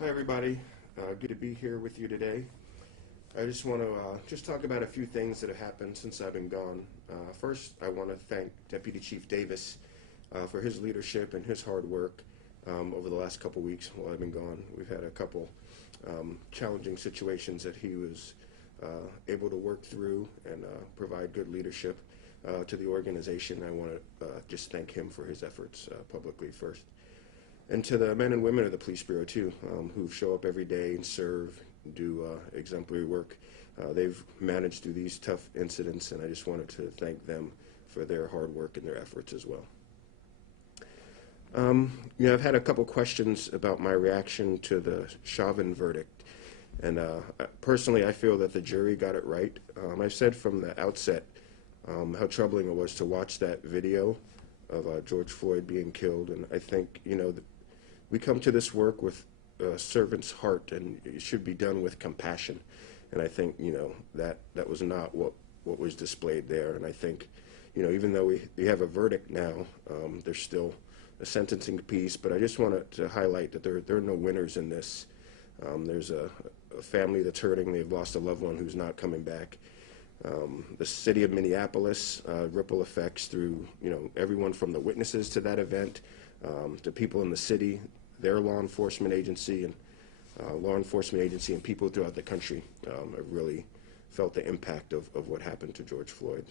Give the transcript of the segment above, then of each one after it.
Hi everybody, good to be here with you today. I just want to just talk about a few things that have happened since I've been gone. First, I want to thank Deputy Chief Davis for his leadership and his hard work over the last couple weeks while I've been gone. We've had a couple challenging situations that he was able to work through and provide good leadership to the organization. I want to just thank him for his efforts publicly first. And to the men and women of the Police Bureau, too, who show up every day and serve, do exemplary work. They've managed through these tough incidents, and I just wanted to thank them for their hard work and their efforts as well. I've had a couple questions about my reaction to the Chauvin verdict. And personally, I feel that the jury got it right. I've said from the outset how troubling it was to watch that video of George Floyd being killed. And I think, we come to this work with a servant's heart, and it should be done with compassion. And I think, that was not what was displayed there. And I think, even though we have a verdict now, there's still a sentencing piece. But I just wanted to highlight that there are no winners in this. There's a family that's hurting. They've lost a loved one who's not coming back. The city of Minneapolis, ripple effects through, everyone from the witnesses to that event, to people in the city, their law enforcement agency, and people throughout the country have really felt the impact of what happened to George Floyd.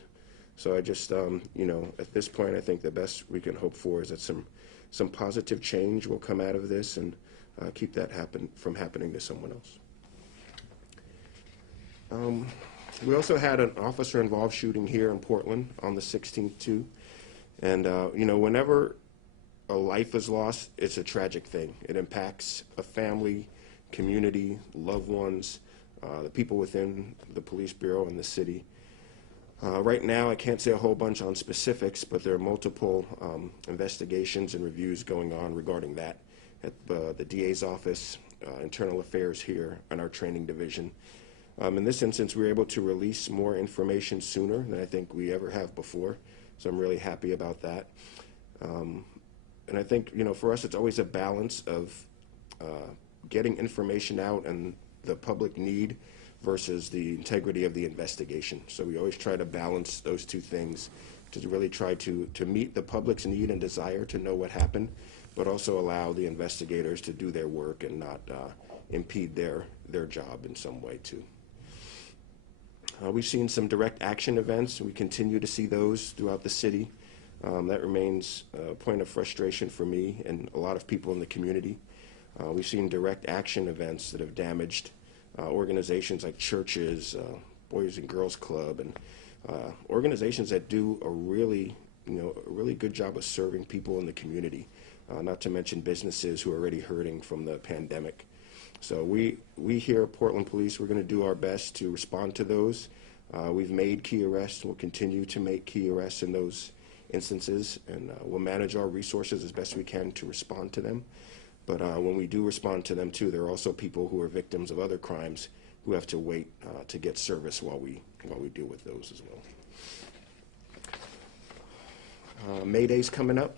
So I just, at this point, I think the best we can hope for is that some positive change will come out of this and keep that from happening to someone else. We also had an officer-involved shooting here in Portland on the 16th, too. And, whenever a life is lost, it's a tragic thing. It impacts a family, community, loved ones, the people within the police bureau and the city. Right now, I can't say a whole bunch on specifics, but there are multiple investigations and reviews going on regarding that at the DA's office, internal affairs here, and our training division. In this instance, we were able to release more information sooner than I think we ever have before, so I'm really happy about that. And I think, for us, it's always a balance of getting information out and the public need versus the integrity of the investigation. So we always try to balance those two things to really try to meet the public's need and desire to know what happened, but also allow the investigators to do their work and not impede their job in some way, too. We've seen some direct action events. We continue to see those throughout the city. That remains a point of frustration for me and a lot of people in the community. We've seen direct action events that have damaged organizations like churches, Boys and Girls Club, and organizations that do a really good job of serving people in the community, not to mention businesses who are already hurting from the pandemic. So we here at Portland Police, we're going to do our best to respond to those. We've made key arrests. We'll continue to make key arrests in those instances, and we'll manage our resources as best we can to respond to them. But when we do respond to them, too, there are also people who are victims of other crimes who have to wait to get service while we deal with those as well. May Day's coming up.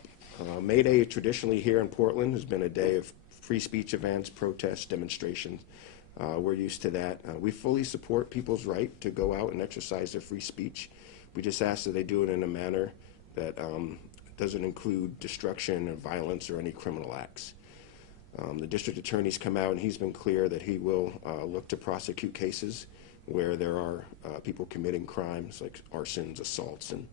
May Day traditionally here in Portland has been a day of free speech events, protests, demonstrations. We're used to that. We fully support people's right to go out and exercise their free speech. We just ask that they do it in a manner that doesn't include destruction or violence or any criminal acts. The district attorney's come out and he's been clear that he will look to prosecute cases where there are people committing crimes like arsons, assaults, and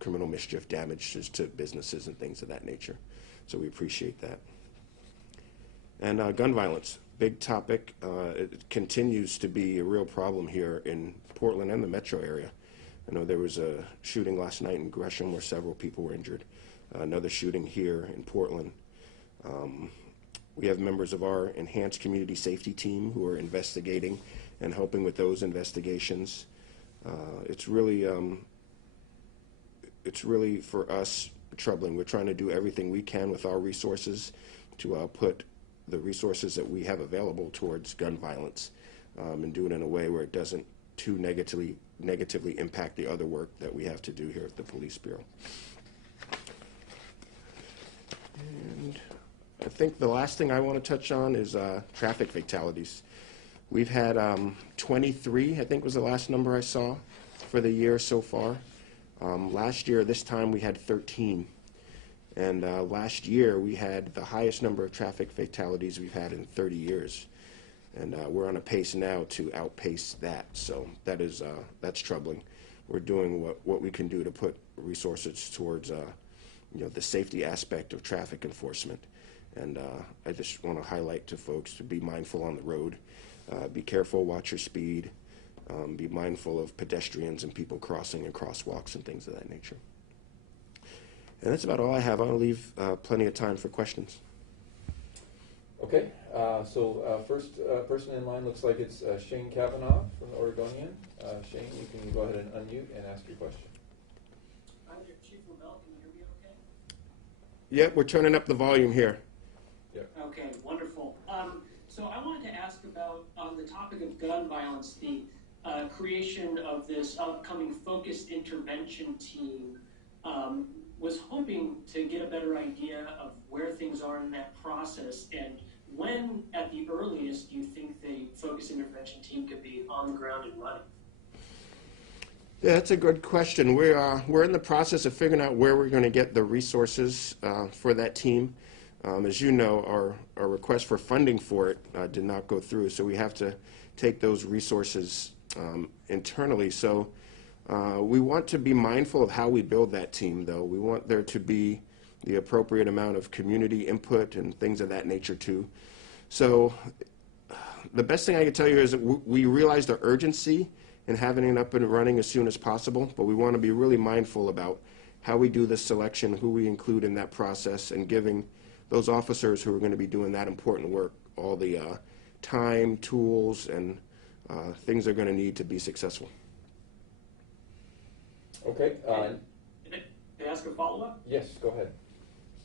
criminal mischief, damages to businesses and things of that nature. So we appreciate that. And gun violence, big topic. It continues to be a real problem here in Portland and the metro area. I know there was a shooting last night in Gresham where several people were injured. Another shooting here in Portland. We have members of our enhanced community safety team who are investigating and helping with those investigations. It's really for us troubling. We're trying to do everything we can with our resources to put the resources that we have available towards gun violence and do it in a way where it doesn't too negatively impact the other work that we have to do here at the Police Bureau. And I think the last thing I want to touch on is traffic fatalities. We've had 23, I think was the last number I saw for the year so far. Last year, this time, we had 13. And last year, we had the highest number of traffic fatalities we've had in 30 years. And we're on a pace now to outpace that. So that is, that's troubling. We're doing what we can do to put resources towards the safety aspect of traffic enforcement. And I just want to highlight to folks to be mindful on the road. Be careful, watch your speed. Be mindful of pedestrians and people crossing and crosswalks and things of that nature. And that's about all I have. I'll leave plenty of time for questions. Okay, so first person in line looks like it's Shane Kavanaugh from the Oregonian. Shane, you can go ahead and unmute and ask your question. Hi there, Chief Lovell. Can you hear me okay? Yep, we're turning up the volume here. Yep. Okay, wonderful. So I wanted to ask about, on the topic of gun violence, the creation of this upcoming focused intervention team. Was hoping to get a better idea of where things are in that process, and when, at the earliest, do you think the focused intervention team could be on the ground and running? Yeah, that's a good question. We're in the process of figuring out where we're going to get the resources for that team. As you know, our request for funding for it did not go through, so we have to take those resources internally. So we want to be mindful of how we build that team, though. We want there to be the appropriate amount of community input and things of that nature, too. So the best thing I can tell you is that we realize the urgency in having it up and running as soon as possible, but we want to be really mindful about how we do the selection, who we include in that process, and giving those officers who are going to be doing that important work all the time, tools, and things they're going to need to be successful. Okay. Can I ask a follow-up? Yes, go ahead.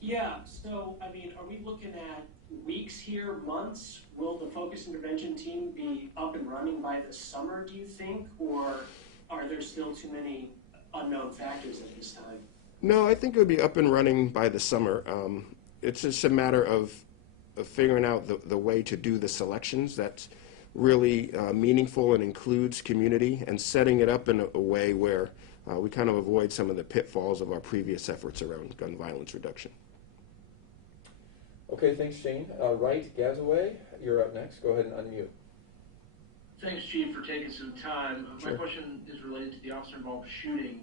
Yeah, so, I mean, are we looking at weeks here, months? Will the focused intervention team be up and running by the summer, do you think? Or are there still too many unknown factors at this time? No, I think it would be up and running by the summer. It's just a matter of figuring out the way to do the selections that's really meaningful and includes community, and setting it up in a way where we kind of avoid some of the pitfalls of our previous efforts around gun violence reduction. Okay, thanks, Shane. Wright Gazaway, you're up next. Go ahead and unmute. Thanks, Chief, for taking some time. Sure. My question is related to the officer-involved shooting.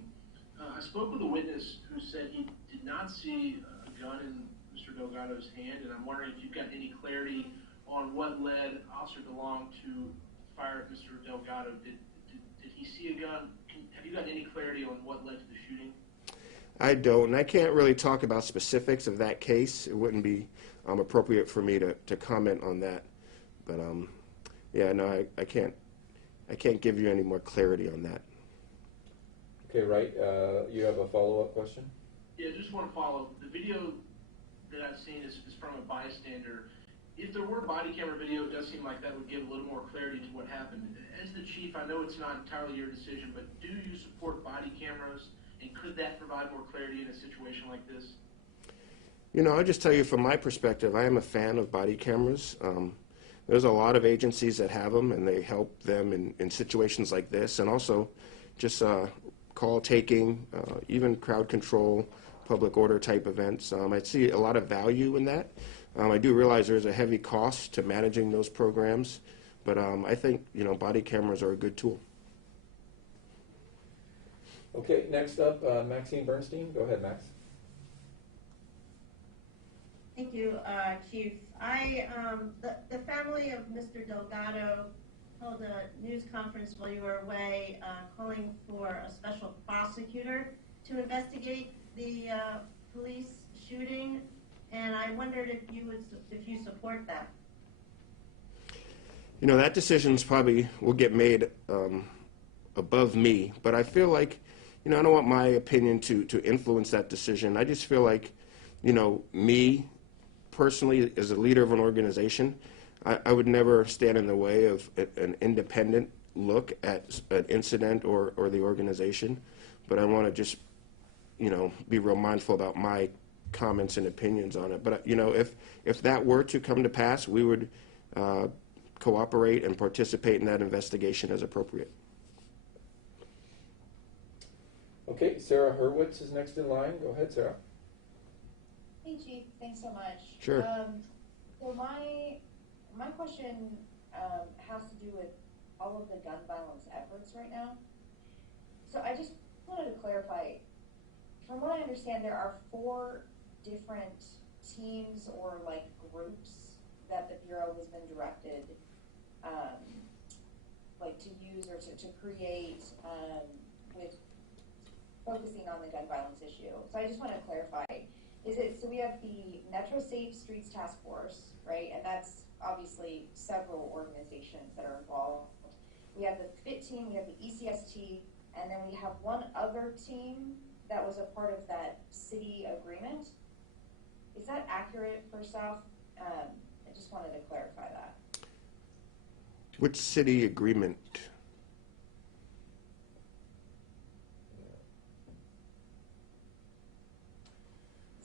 I spoke with a witness who said he did not see a gun in Mr. Delgado's hand, and I'm wondering if you've got any clarity on what led Officer DeLong to fire at Mr. Delgado. Did he see a gun? Have you got any clarity on what led to the shooting? I don't, and I can't really talk about specifics of that case. It wouldn't be appropriate for me to comment on that. But yeah, no, I can't give you any more clarity on that. Okay, Wright, you have a follow-up question? Yeah, just want to follow. The video that I've seen is from a bystander. If there were body camera video, it does seem like that would give a little more clarity to what happened. As the chief, I know it's not entirely your decision, but do you support body cameras, and could that provide more clarity in a situation like this? You know, I'll just tell you from my perspective, I am a fan of body cameras. There's a lot of agencies that have them, and they help them in situations like this, and also just call taking, even crowd control, public order type events. I see a lot of value in that. I do realize there's a heavy cost to managing those programs, but I think, you know, body cameras are a good tool. Okay, next up, Maxine Bernstein. Go ahead, Max. Thank you, Chief. The family of Mr. Delgado held a news conference while you were away, calling for a special prosecutor to investigate the police shooting, and I wondered if you support that. You know, that decision's probably will get made above me, but I feel like, you know, I don't want my opinion to influence that decision. I just feel like, you know, me personally as a leader of an organization, I would never stand in the way of an independent look at an incident or the organization, but I want to just, you know, be real mindful about my comments and opinions on it. But, if that were to come to pass, we would cooperate and participate in that investigation as appropriate. Okay, Sarah Hurwitz is next in line. Go ahead, Sarah. Hey, Chief. Thanks so much. Sure. So my question has to do with all of the gun violence efforts right now. So I just wanted to clarify. From what I understand, there are 4 different teams or like groups that the Bureau has been directed like to use or to create with focusing on the gun violence issue. So I just want to clarify. So we have the Metro Safe Streets Task Force, right? And that's obviously several organizations that are involved. We have the FIT team, we have the ECST, and then we have one other team that was a part of that city agreement. Is that accurate, first off? I just wanted to clarify that. Which city agreement?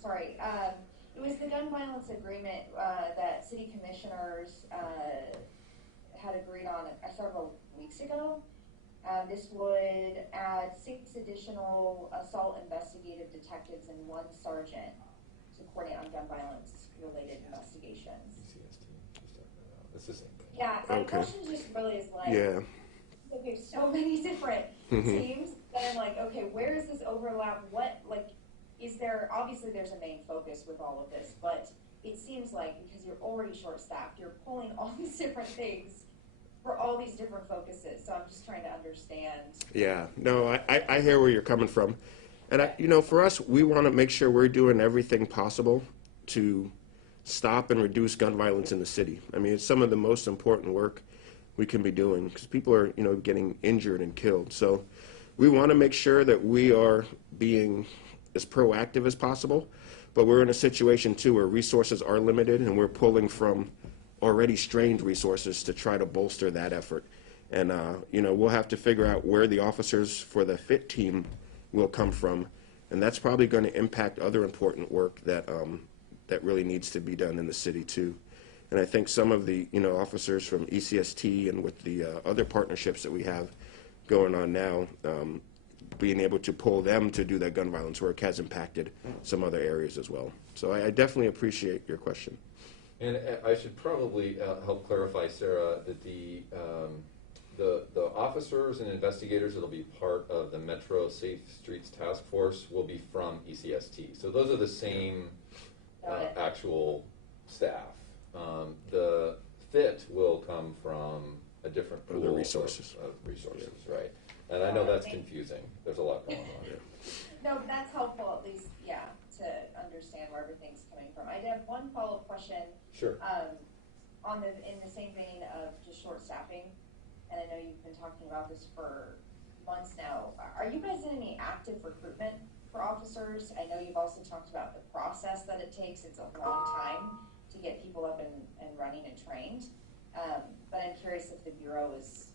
Sorry, it was the gun violence agreement that city commissioners had agreed on several weeks ago. This would add 6 additional assault investigative detectives and 1 sergeant to coordinate on gun violence related investigations. It's the same thing. Yeah, my Okay. question just really is like, Yeah. we have so many different teams that I'm like, okay, where is this overlap? What, like, is there, obviously there's a main focus with all of this, but it seems like because you're already short-staffed, you're pulling all these different things for all these different focuses. So I'm just trying to understand. Yeah, no, I hear where you're coming from. And, for us, we want to make sure we're doing everything possible to stop and reduce gun violence in the city. I mean, it's some of the most important work we can be doing because people are, getting injured and killed. So we want to make sure that we are being as proactive as possible, but we're in a situation, too, where resources are limited and we're pulling from already strained resources to try to bolster that effort. And, we'll have to figure out where the officers for the FIT team will come from, and that's probably going to impact other important work that really needs to be done in the city, too. And I think some of the, officers from ECST and with the other partnerships that we have going on now, being able to pull them to do that gun violence work has impacted some other areas as well. So I definitely appreciate your question. And I should probably help clarify, Sarah, that the officers and investigators that'll be part of the Metro Safe Streets Task Force will be from ECST. So those are the same actual staff. The FIT will come from a different pool Other resources. of resources, right? And I know that's confusing. There's a lot going on here. No, but that's helpful, at least, yeah, to understand where everything's coming from. I did have one follow-up question. Sure. In the same vein of just short staffing, and I know you've been talking about this for months now. Are you guys in any active recruitment for officers? I know you've also talked about the process that it takes. It's a long time to get people up and running and trained. But I'm curious if the Bureau is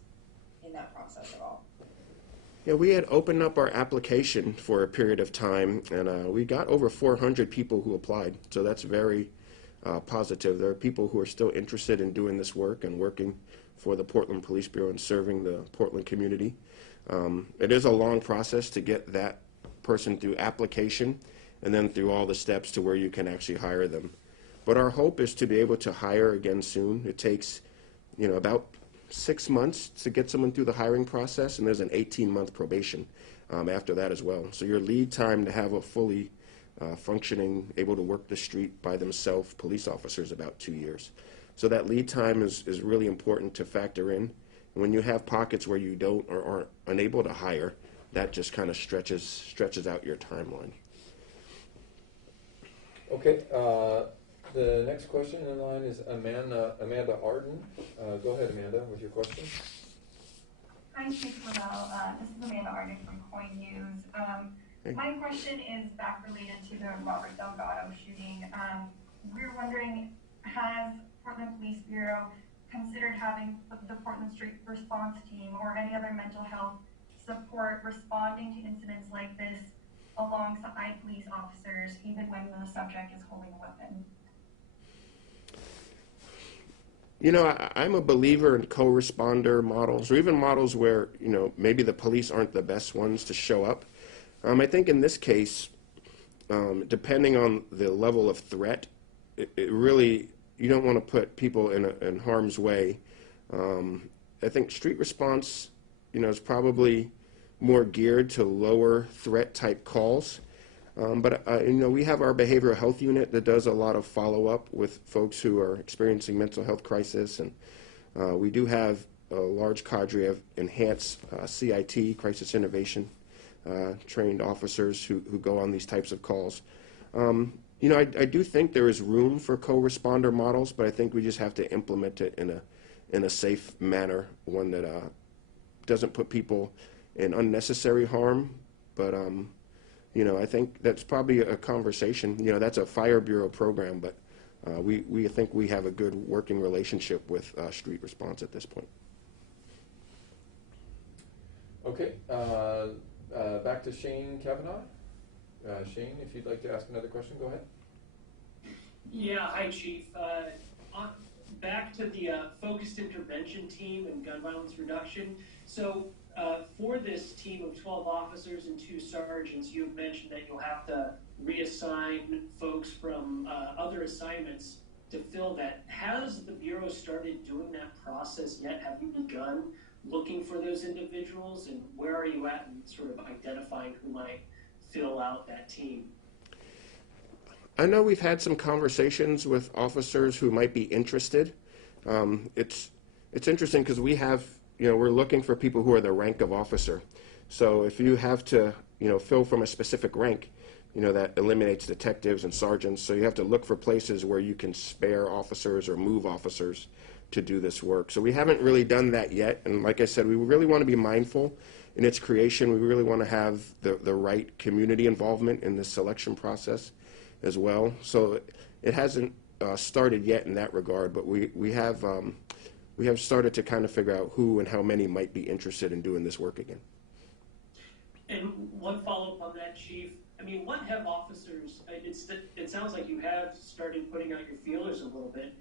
in that process at all. Yeah, we had opened up our application for a period of time, and we got over 400 people who applied. So that's very positive. There are people who are still interested in doing this work and working for the Portland Police Bureau and serving the Portland community. It is a long process to get that person through application and then through all the steps to where you can actually hire them. But our hope is to be able to hire again soon. It takes, about 6 months to get someone through the hiring process, and there's an 18-month probation after that as well. So your lead time to have a fully functioning, able to work the street by themselves police officer is about 2 years. So that lead time is really important to factor in. And when you have pockets where you don't or aren't unable to hire, that just kind of stretches out your timeline. Okay. The next question in line is Amanda Arden. Go ahead, Amanda, with your question. Hi, Chief Lovell. This is Amanda Arden from Coin News. My question is back related to the Robert Delgado shooting. We're wondering, has Portland Police Bureau considered having the Portland Street Response Team or any other mental health support responding to incidents like this alongside police officers, even when the subject is holding a weapon? You know, I'm a believer in co-responder models, or even models where, you know, maybe the police aren't the best ones to show up. I think in this case, depending on the level of threat, it really, you don't want to put people in harm's way. I think street response, you know, is probably more geared to lower threat type calls. But you know, we have our behavioral health unit that does a lot of follow-up with folks who are experiencing mental health crisis, and we do have a large cadre of enhanced CIT, crisis intervention, trained officers who go on these types of calls. You know, I do think there is room for co-responder models, but I think we just have to implement it in a safe manner, one that doesn't put people in unnecessary harm, but you know, I think that's probably a conversation. You know, that's a Fire Bureau program, but we think we have a good working relationship with street response at this point. Okay, back to Shane Kavanaugh. Shane, if you'd like to ask another question, go ahead. Yeah, hi, Chief. Back to the focused intervention team and gun violence reduction. So for this team of 12 officers and 2 sergeants, you've mentioned that you'll have to reassign folks from other assignments to fill that. Has the Bureau started doing that process yet? Have you begun looking for those individuals, and where are you at in sort of identifying who might fill out that team? I know we've had some conversations with officers who might be interested. It's interesting because we have, you know, we're looking for people who are the rank of officer. So if you have to, you know, fill from a specific rank, you know, that eliminates detectives and sergeants. So you have to look for places where you can spare officers or move officers to do this work. So we haven't really done that yet. And like I said, we really want to be mindful in its creation. We really want to have the right community involvement in this selection process as well. So it hasn't started yet in that regard, but we have started to kind of figure out who and how many might be interested in doing this work again. And one follow-up on that, Chief. I mean, what have officers, it sounds like you have started putting out your feelers a little bit.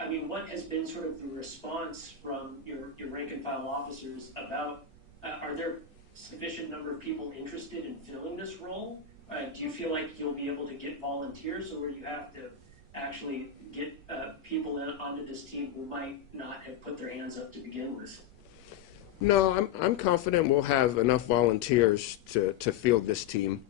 I mean, what has been sort of the response from your rank and file officers about, are there sufficient number of people interested in filling this role? Do you feel like you'll be able to get volunteers, or you have to actually get people onto this team who might not have put their hands up to begin with? No, I'm confident we'll have enough volunteers to field this team.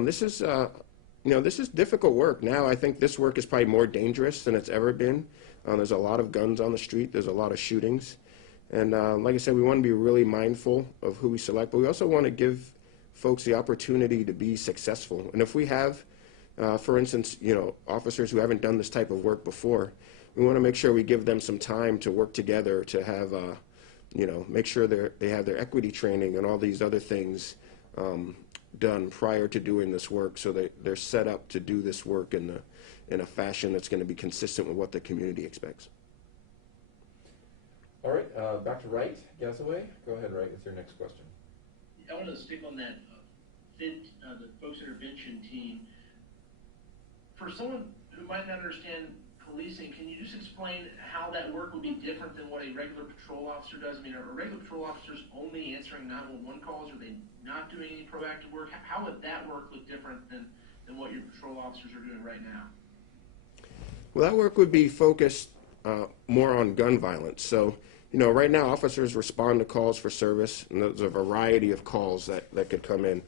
This is you know, this is difficult work. Now I think this work is probably more dangerous than it's ever been. There's a lot of guns on the street. There's a lot of shootings. And like I said, we want to be really mindful of who we select, but we also want to give folks the opportunity to be successful. And if we have, for instance, you know, officers who haven't done this type of work before, we want to make sure we give them some time to work together to have, you know, make sure they have their equity training and all these other things done prior to doing this work, so they're set up to do this work in a fashion that's going to be consistent with what the community expects. All right, back to Wright Gasaway. Go ahead, Wright, with your next question. I want to stick on that the folks intervention team. For someone who might not understand policing, can you just explain how that work would be different than what a regular patrol officer does? I mean, are regular patrol officers only answering 911 calls? Are they not doing any proactive work? How would that work look different than what your patrol officers are doing right now? Well, that work would be focused more on gun violence. So, you know, right now officers respond to calls for service, and there's a variety of calls that could come in.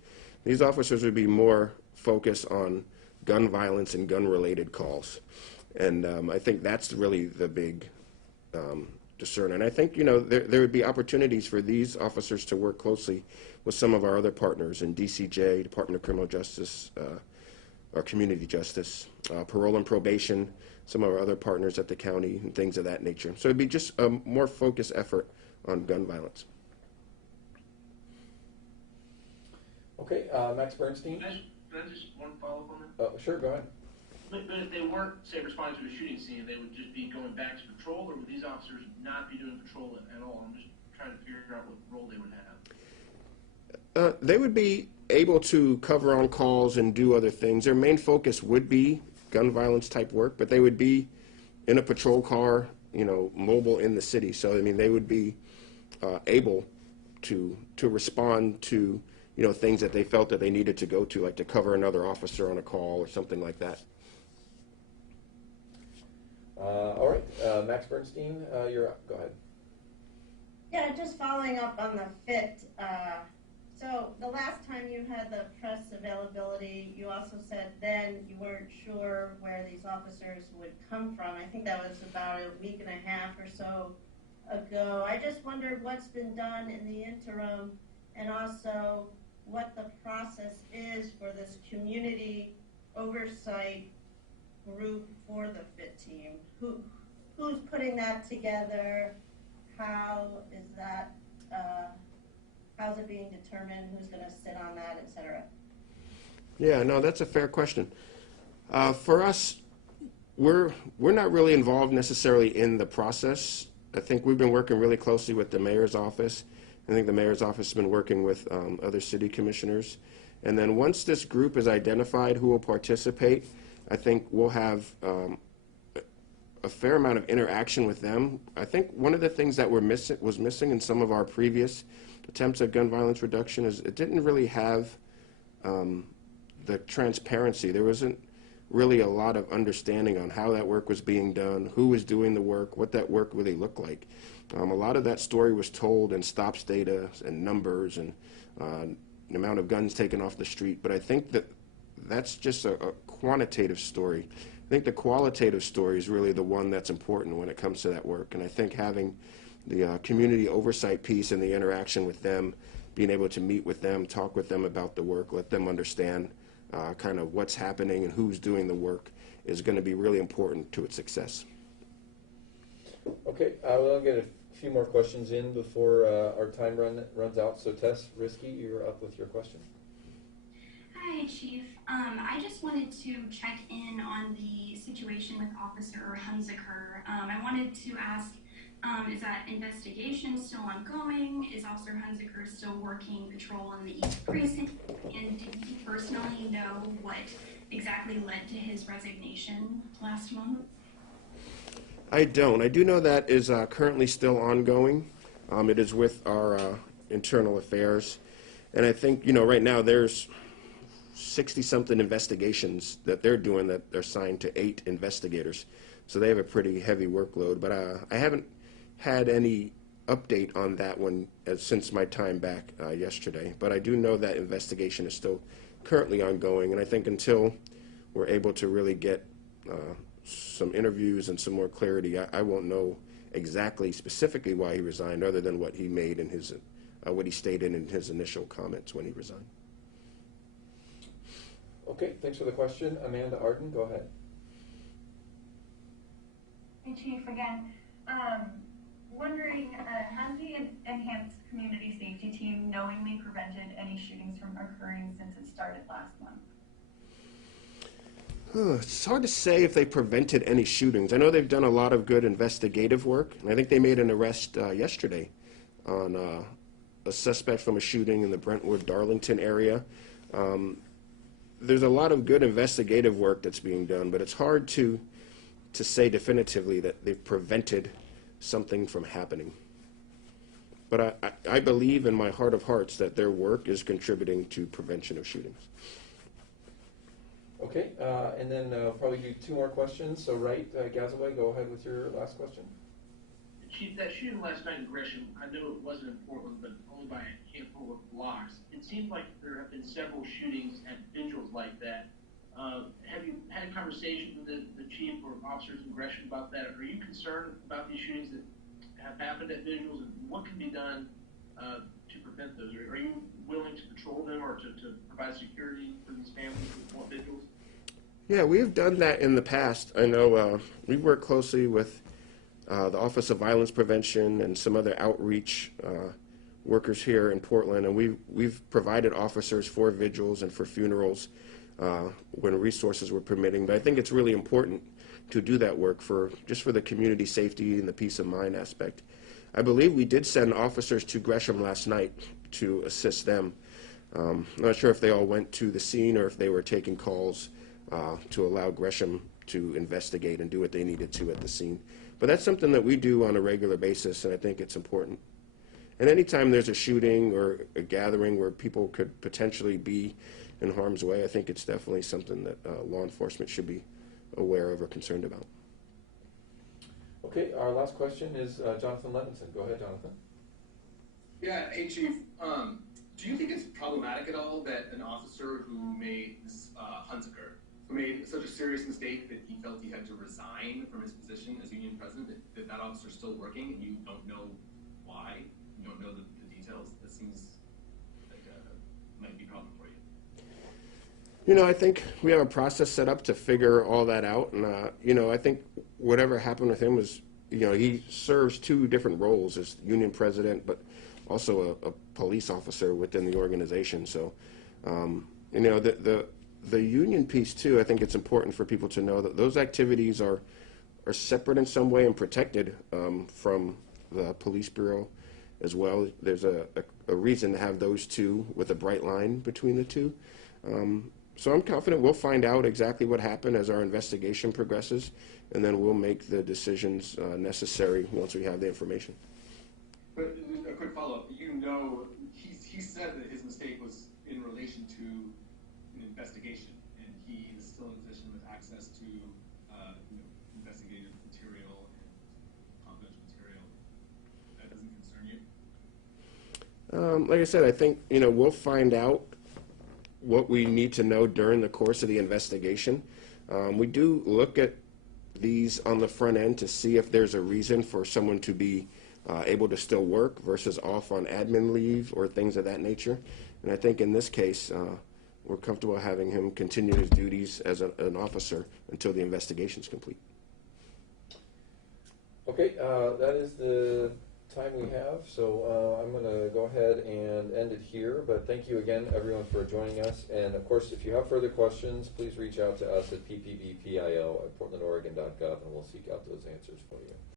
These officers would be more focused on gun violence and gun-related calls. And I think that's really the big discern. And I think, you know, there would be opportunities for these officers to work closely with some of our other partners in DCJ, Department of Criminal Justice, our community justice, parole and probation, some of our other partners at the county, and things of that nature. So it'd be just a more focused effort on gun violence. Okay, Max Bernstein. Can I just one follow-up on that? Sure, go ahead. But if they weren't, say, responding to a shooting scene, they would just be going back to patrol, or would these officers not be doing patrol at all? I'm just trying to figure out what role they would have. They would be able to cover on calls and do other things. Their main focus would be gun violence type work, but they would be in a patrol car, you know, mobile in the city. So, I mean, they would be able to respond to, you know, things that they felt that they needed to go to, like to cover another officer on a call or something like that. All right, Max Bernstein, you're up. Go ahead. Yeah, just following up on the fit. So the last time you had the press availability, you also said then you weren't sure where these officers would come from. I think that was about a week and a half or so ago. I just wondered what's been done in the interim, and also what the process is for this community oversight group for the FIT team. Who's putting that together? How is that? How's it being determined? Who's going to sit on that, et cetera? Yeah, no, that's a fair question. For us, we're not really involved necessarily in the process. I think we've been working really closely with the mayor's office. I think the mayor's office has been working with other city commissioners. And then once this group is identified who will participate, I think we'll have a fair amount of interaction with them. I think one of the things that was missing in some of our previous attempts at gun violence reduction is it didn't really have the transparency. There wasn't really a lot of understanding on how that work was being done, who was doing the work, what that work really looked like. A lot of that story was told in stops data and numbers and the amount of guns taken off the street, but I think that's just a quantitative story. I think the qualitative story is really the one that's important when it comes to that work, and I think having the community oversight piece and the interaction with them, being able to meet with them, talk with them about the work, let them understand kind of what's happening and who's doing the work is going to be really important to its success. Okay, we'll get a few more questions in before our time runs out. So Tess Risky, you're up with your question. Hi, Chief. I just wanted to check in on the situation with Officer Hunziker. I wanted to ask, is that investigation still ongoing? Is Officer Hunziker still working patrol in the East Precinct? And did you personally know what exactly led to his resignation last month? I don't. I do know that is currently still ongoing. It is with our internal affairs. And I think, you know, right now there's 60-something investigations that they're doing that they're assigned to 8 investigators. So they have a pretty heavy workload. But I haven't had any update on that one since my time back yesterday. But I do know that investigation is still currently ongoing. And I think until we're able to really get some interviews and some more clarity, I won't know exactly specifically why he resigned, other than what he made in his what he stated in his initial comments when he resigned. Okay, thanks for the question. Amanda Arden, go ahead. Hey, Chief, again. Wondering, has the enhanced community safety team knowingly prevented any shootings from occurring since it started last month? It's hard to say if they prevented any shootings. I know they've done a lot of good investigative work, and I think they made an arrest yesterday on a suspect from a shooting in the Brentwood-Darlington area. There's a lot of good investigative work that's being done, but it's hard to say definitively that they've prevented something from happening. But I believe in my heart of hearts that their work is contributing to prevention of shootings. Okay, and then probably do 2 more questions. So, Gazaway, go ahead with your last question. Chief, that shooting last night in Gresham, I know it wasn't in Portland, but only by a handful of blocks. It seems like there have been several shootings at vigils like that. Have you had a conversation with the chief or officers in Gresham about that? Are you concerned about these shootings that have happened at vigils, and what can be done to prevent those? Are you willing to patrol them or to provide security for these families with more vigils? Yeah, we've done that in the past. I know we work closely with the Office of Violence Prevention and some other outreach workers here in Portland, and we've provided officers for vigils and for funerals when resources were permitting. But I think it's really important to do that work just for the community safety and the peace of mind aspect. I believe we did send officers to Gresham last night to assist them. I'm not sure if they all went to the scene or if they were taking calls to allow Gresham to investigate and do what they needed to at the scene. But that's something that we do on a regular basis, and I think it's important. And anytime there's a shooting or a gathering where people could potentially be in harm's way, I think it's definitely something that law enforcement should be aware of or concerned about. Okay, our last question is Jonathan Levinson. Go ahead, Jonathan. Yeah, hey Chief, do you think it's problematic at all that an officer who made Hunziker, who made such a serious mistake that he felt he had to resign from his position as union president, that officer's still working and you don't know why, you don't know the details? That seems like might be a problem for you. You know, I think we have a process set up to figure all that out, and you know, I think whatever happened with him was, you know, he serves two different roles as union president, but also a police officer within the organization. So, you know, the union piece too, I think it's important for people to know that those activities are separate in some way and protected from the police bureau as well. There's a reason to have those two with a bright line between the two. So I'm confident we'll find out exactly what happened as our investigation progresses, and then we'll make the decisions necessary once we have the information. But a quick follow-up, you know, he said that his mistake was in relation to an investigation, and he is still in a position with access to you know, investigative material and confidential material. That doesn't concern you? Like I said, I think, you know, we'll find out what we need to know during the course of the investigation. We do look at these on the front end to see if there's a reason for someone to be able to still work versus off on admin leave or things of that nature. And I think in this case, we're comfortable having him continue his duties as an officer until the investigation is complete. Okay, that is the time we have, so I'm going to go ahead and end it here, but thank you again everyone for joining us, and of course if you have further questions, please reach out to us at ppbpil@portlandoregon.gov and we'll seek out those answers for you.